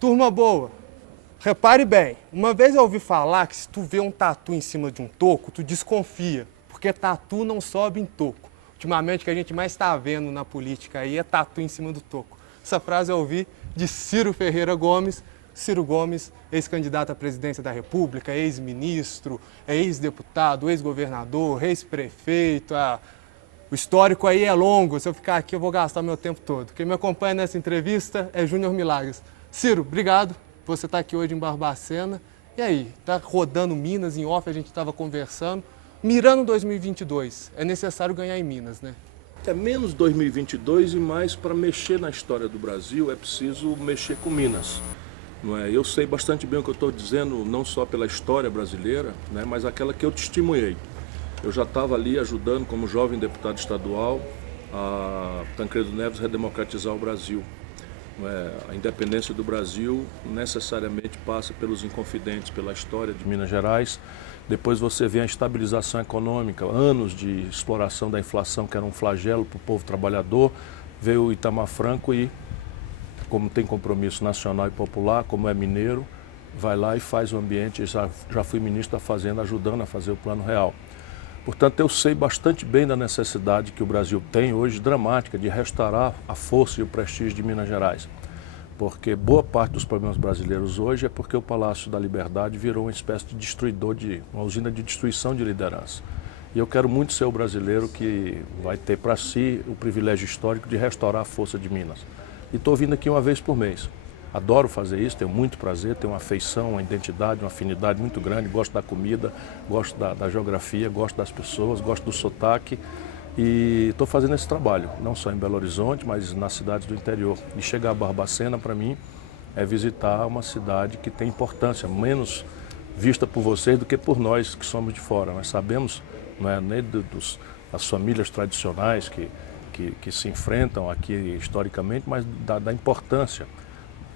Turma boa, repare bem, uma vez eu ouvi falar que se tu vê um tatu em cima de um toco, tu desconfia, porque tatu não sobe em toco. Ultimamente o que a gente mais está vendo na política aí é tatu em cima do toco. Essa frase eu ouvi de Ciro Ferreira Gomes. Ciro Gomes, ex-candidato à presidência da República, ex-ministro, ex-deputado, ex-governador, ex-prefeito. O histórico aí é longo, se eu ficar aqui eu vou gastar meu tempo todo. Quem me acompanha nessa entrevista é Júnior Milagres. Ciro, obrigado por você estar aqui hoje em Barbacena. E aí, tá rodando Minas, em off a gente estava conversando. Mirando 2022, é necessário ganhar em Minas, né? É menos 2022 e mais para mexer na história do Brasil é preciso mexer com Minas. Não é? Eu sei bastante bem o que eu estou dizendo, não só pela história brasileira, né, mas aquela que eu testemunhei. Eu já estava ali ajudando, como jovem deputado estadual, a Tancredo Neves redemocratizar o Brasil. Não é? A independência do Brasil necessariamente passa pelos Inconfidentes, pela história de Minas Gerais. Depois você vê a estabilização econômica, anos de exploração da inflação, que era um flagelo para o povo trabalhador. Veio o Itamar Franco e, como tem compromisso nacional e popular, como é mineiro, vai lá e faz o ambiente. Já fui ministro da Fazenda ajudando a fazer o Plano Real. Portanto, eu sei bastante bem da necessidade que o Brasil tem hoje, dramática, de restaurar a força e o prestígio de Minas Gerais. Porque boa parte dos problemas brasileiros hoje é porque o Palácio da Liberdade virou uma espécie de destruidor, uma usina de destruição de liderança. E eu quero muito ser o brasileiro que vai ter para si o privilégio histórico de restaurar a força de Minas. E estou vindo aqui uma vez por mês. Adoro fazer isso, tenho muito prazer, tenho uma afeição, uma identidade, uma afinidade muito grande. Gosto da comida, gosto da geografia, gosto das pessoas, gosto do sotaque. E estou fazendo esse trabalho, não só em Belo Horizonte, mas nas cidades do interior. E chegar a Barbacena, para mim, é visitar uma cidade que tem importância, menos vista por vocês do que por nós que somos de fora. Nós sabemos, não é, nem das famílias tradicionais que se enfrentam aqui historicamente, mas da importância.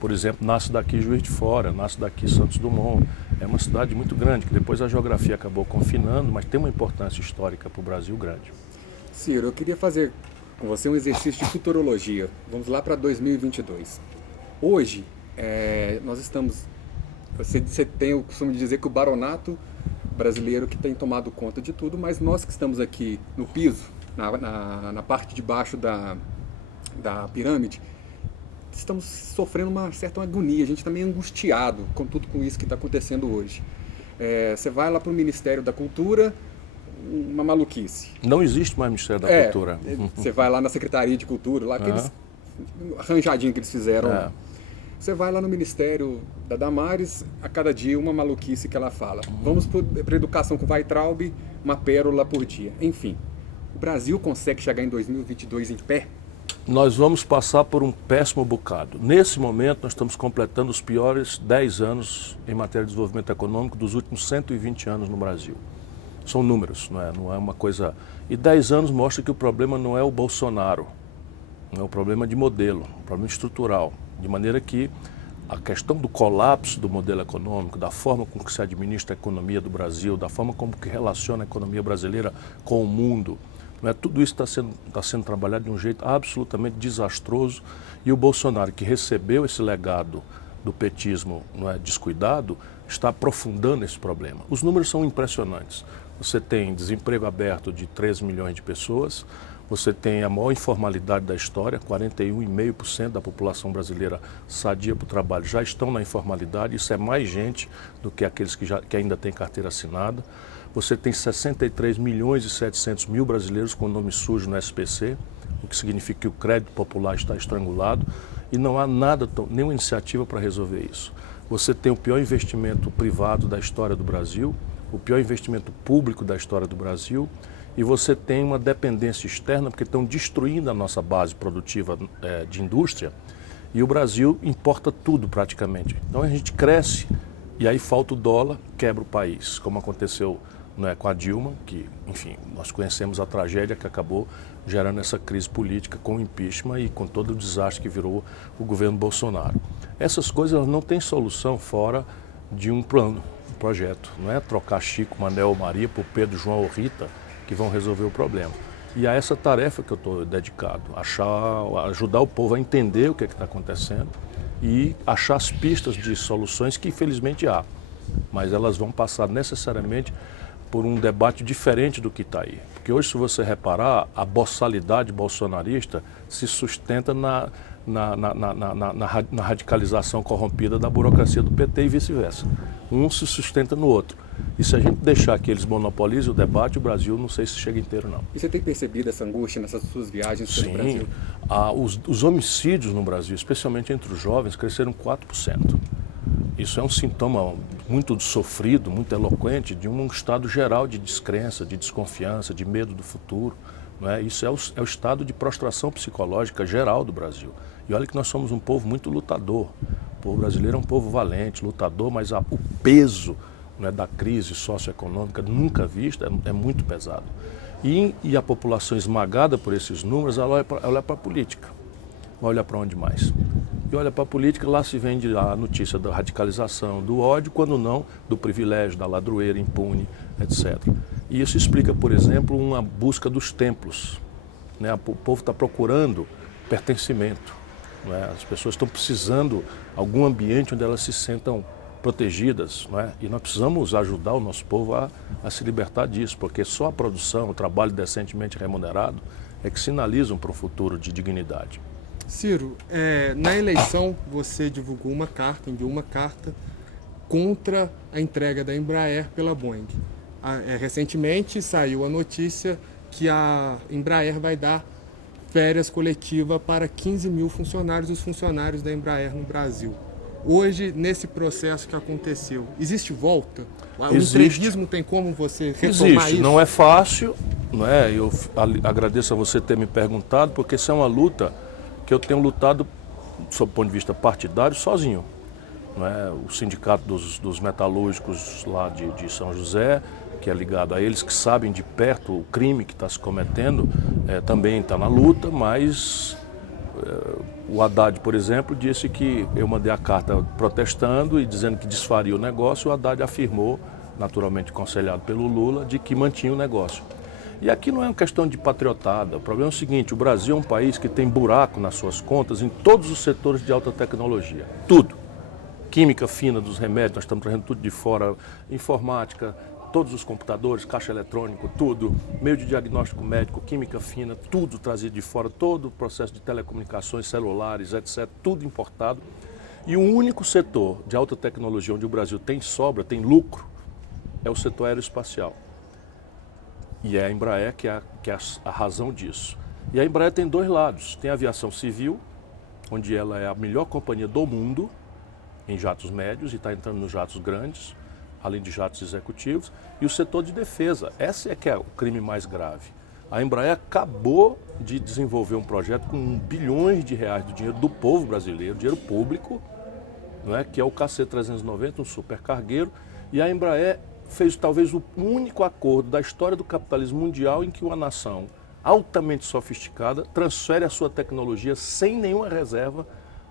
Por exemplo, nasce daqui Juiz de Fora, nasce daqui Santos Dumont. É uma cidade muito grande, que depois a geografia acabou confinando, mas tem uma importância histórica para o Brasil grande. Ciro, eu queria fazer com você um exercício de futurologia. Vamos lá para 2022. Hoje, nós estamos... Você tem o costume de dizer que o baronato brasileiro que tem tomado conta de tudo, mas nós que estamos aqui no piso, na parte de baixo da pirâmide, estamos sofrendo uma certa agonia, a gente está meio angustiado com tudo com isso que está acontecendo hoje. Você vai lá para o Ministério da Cultura, uma maluquice. Não existe mais Ministério da Cultura. Você vai lá na Secretaria de Cultura, lá aqueles arranjadinho que eles fizeram. Você vai lá no Ministério da Damares, a cada dia uma maluquice que ela fala. Vamos para a educação com Weintraub, uma pérola por dia. Enfim, o Brasil consegue chegar em 2022 em pé? Nós vamos passar por um péssimo bocado. Nesse momento, nós estamos completando os piores 10 anos em matéria de desenvolvimento econômico dos últimos 120 anos no Brasil. São números, não é uma coisa... E 10 anos mostra que o problema não é o Bolsonaro, não é o problema de modelo, é um problema estrutural. De maneira que a questão do colapso do modelo econômico, da forma como que se administra a economia do Brasil, da forma como que relaciona a economia brasileira com o mundo, tudo isso está sendo trabalhado de um jeito absolutamente desastroso. E o Bolsonaro, que recebeu esse legado do petismo descuidado, está aprofundando esse problema. Os números são impressionantes. Você tem desemprego aberto de 13 milhões de pessoas, você tem a maior informalidade da história, 41,5% da população brasileira sadia para o trabalho já estão na informalidade, isso é mais gente do que aqueles que ainda têm carteira assinada. Você tem 63 milhões e 700 mil brasileiros com nome sujo no SPC, o que significa que o crédito popular está estrangulado e não há nenhuma iniciativa para resolver isso. Você tem o pior investimento privado da história do Brasil, o pior investimento público da história do Brasil, e você tem uma dependência externa, porque estão destruindo a nossa base produtiva de indústria, e o Brasil importa tudo praticamente. Então a gente cresce e aí falta o dólar, quebra o país, como aconteceu com a Dilma, que, enfim, nós conhecemos a tragédia que acabou gerando essa crise política com o impeachment e com todo o desastre que virou o governo Bolsonaro. Essas coisas elas não têm solução fora de um plano, um projeto. Não é trocar Chico, Manel ou Maria por Pedro, João ou Rita que vão resolver o problema. E a essa tarefa que eu estou dedicado, ajudar o povo a entender o que está acontecendo e achar as pistas de soluções que infelizmente há, mas elas vão passar necessariamente por um debate diferente do que está aí. Porque hoje, se você reparar, a boçalidade bolsonarista se sustenta na radicalização corrompida da burocracia do PT e vice-versa. Um se sustenta no outro. E se a gente deixar que eles monopolizem o debate, o Brasil não sei se chega inteiro, não. E você tem percebido essa angústia nessas suas viagens pelo Brasil? Sim. Os homicídios no Brasil, especialmente entre os jovens, cresceram 4%. Isso é um sintoma muito sofrido, muito eloquente de um estado geral de descrença, de desconfiança, de medo do futuro. Não é? Isso é o estado de prostração psicológica geral do Brasil. E olha que nós somos um povo muito lutador. O povo brasileiro é um povo valente, lutador, mas o peso, não é, da crise socioeconômica nunca vista é muito pesado. E a população esmagada por esses números, ela olha para a política. Vai olhar para onde mais? E olha para a política, lá se vende a notícia da radicalização, do ódio, quando não do privilégio, da ladroeira impune, etc. E isso explica, por exemplo, uma busca dos templos. Né? O povo está procurando pertencimento. Não é? As pessoas estão precisando de algum ambiente onde elas se sentam protegidas. Não é? E nós precisamos ajudar o nosso povo a se libertar disso, porque só a produção, o trabalho decentemente remunerado é que sinalizam para um futuro de dignidade. Ciro, na eleição você divulgou uma carta, enviou uma carta contra a entrega da Embraer pela Boeing. Recentemente saiu a notícia que a Embraer vai dar férias coletivas para 15 mil funcionários, os funcionários da Embraer no Brasil. Hoje, nesse processo que aconteceu, existe volta? O entreguismo tem como você retomar isso? Não é fácil, não é? Eu agradeço a você ter me perguntado, porque isso é uma luta que eu tenho lutado, sob o ponto de vista partidário, sozinho. Não é? O sindicato dos metalúrgicos lá de São José, que é ligado a eles, que sabem de perto o crime que está se cometendo, também está na luta, mas o Haddad, por exemplo, disse que eu mandei a carta protestando e dizendo que desfaria o negócio. O Haddad afirmou, naturalmente aconselhado pelo Lula, de que mantinha o negócio. E aqui não é uma questão de patriotada. O problema é o seguinte: o Brasil é um país que tem buraco nas suas contas em todos os setores de alta tecnologia. Tudo. Química fina dos remédios, nós estamos trazendo tudo de fora. Informática, todos os computadores, caixa eletrônico, tudo. Meio de diagnóstico médico, química fina, tudo trazido de fora. Todo o processo de telecomunicações, celulares, etc. Tudo importado. E o único setor de alta tecnologia onde o Brasil tem sobra, tem lucro, é o setor aeroespacial. E é a Embraer que é a razão disso. E a Embraer tem dois lados. Tem a aviação civil, onde ela é a melhor companhia do mundo em jatos médios e está entrando nos jatos grandes, além de jatos executivos. E o setor de defesa. Esse é que é o crime mais grave. A Embraer acabou de desenvolver um projeto com bilhões de reais do dinheiro do povo brasileiro, dinheiro público, não é? Que é o KC-390, um supercargueiro. E a Embraer fez talvez o único acordo da história do capitalismo mundial em que uma nação altamente sofisticada transfere a sua tecnologia sem nenhuma reserva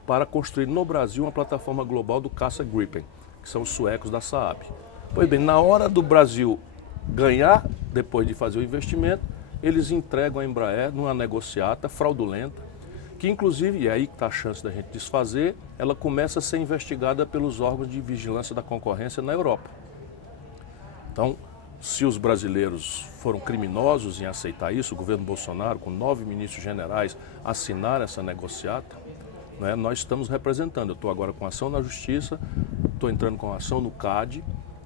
para construir no Brasil uma plataforma global do caça Gripen, que são os suecos da Saab. Pois bem, na hora do Brasil ganhar, depois de fazer o investimento, eles entregam a Embraer numa negociata fraudulenta, que inclusive, e aí que está a chance da gente desfazer, ela começa a ser investigada pelos órgãos de vigilância da concorrência na Europa. Então, se os brasileiros foram criminosos em aceitar isso, o governo Bolsonaro, com 9 ministros generais, assinaram essa negociata, né, nós estamos representando. Eu estou agora com ação na Justiça, estou entrando com ação no CAD,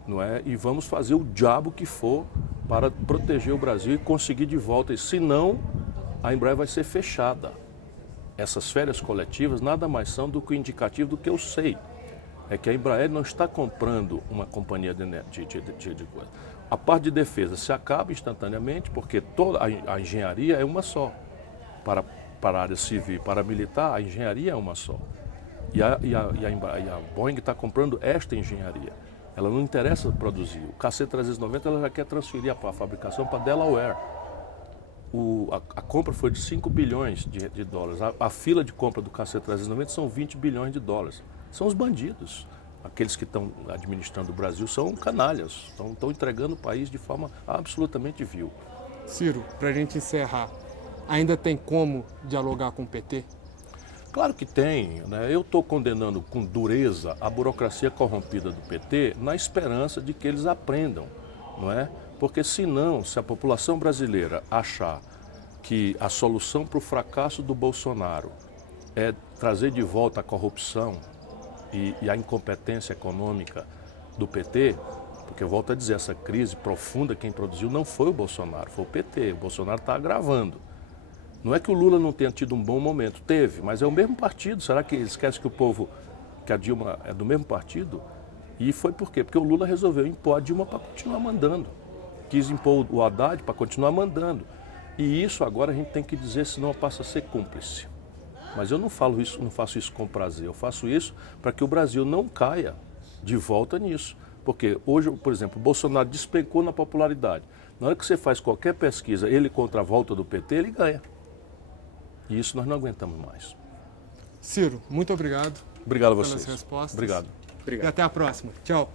não é, e vamos fazer o diabo que for para proteger o Brasil e conseguir de volta. E se não, a Embraer vai ser fechada. Essas férias coletivas nada mais são do que o indicativo do que eu sei. É que a Embraer não está comprando uma companhia de coisa. A parte de defesa se acaba instantaneamente, porque toda a engenharia é uma só. Para a área civil e para a militar, a engenharia é uma só. E a Boeing está comprando esta engenharia. Ela não interessa produzir. O KC-390 ela já quer transferir a fabricação para Delaware. A compra foi de 5 bilhões de dólares. A fila de compra do KC-390 são 20 bilhões de dólares. São os bandidos. Aqueles que estão administrando o Brasil são canalhas. Estão entregando o país de forma absolutamente vil. Ciro, para a gente encerrar, ainda tem como dialogar com o PT? Claro que tem, né? Eu estou condenando com dureza a burocracia corrompida do PT na esperança de que eles aprendam, não é? Porque senão, se a população brasileira achar que a solução para o fracasso do Bolsonaro é trazer de volta a corrupção e a incompetência econômica do PT, porque eu volto a dizer, essa crise profunda quem produziu não foi o Bolsonaro, foi o PT. O Bolsonaro está agravando. Não é que o Lula não tenha tido um bom momento, teve, mas é o mesmo partido. Será que esquece que o povo, que a Dilma é do mesmo partido? E foi por quê? Porque o Lula resolveu impor a Dilma para continuar mandando. Quis impor o Haddad para continuar mandando. E isso agora a gente tem que dizer, senão passa a ser cúmplice. Mas eu não faço isso com prazer, eu faço isso para que o Brasil não caia de volta nisso. Porque hoje, por exemplo, o Bolsonaro despencou na popularidade. Na hora que você faz qualquer pesquisa, ele contra a volta do PT, ele ganha. E isso nós não aguentamos mais. Ciro, muito obrigado. Obrigado a vocês. Pelas respostas. Obrigado. E até a próxima. Tchau.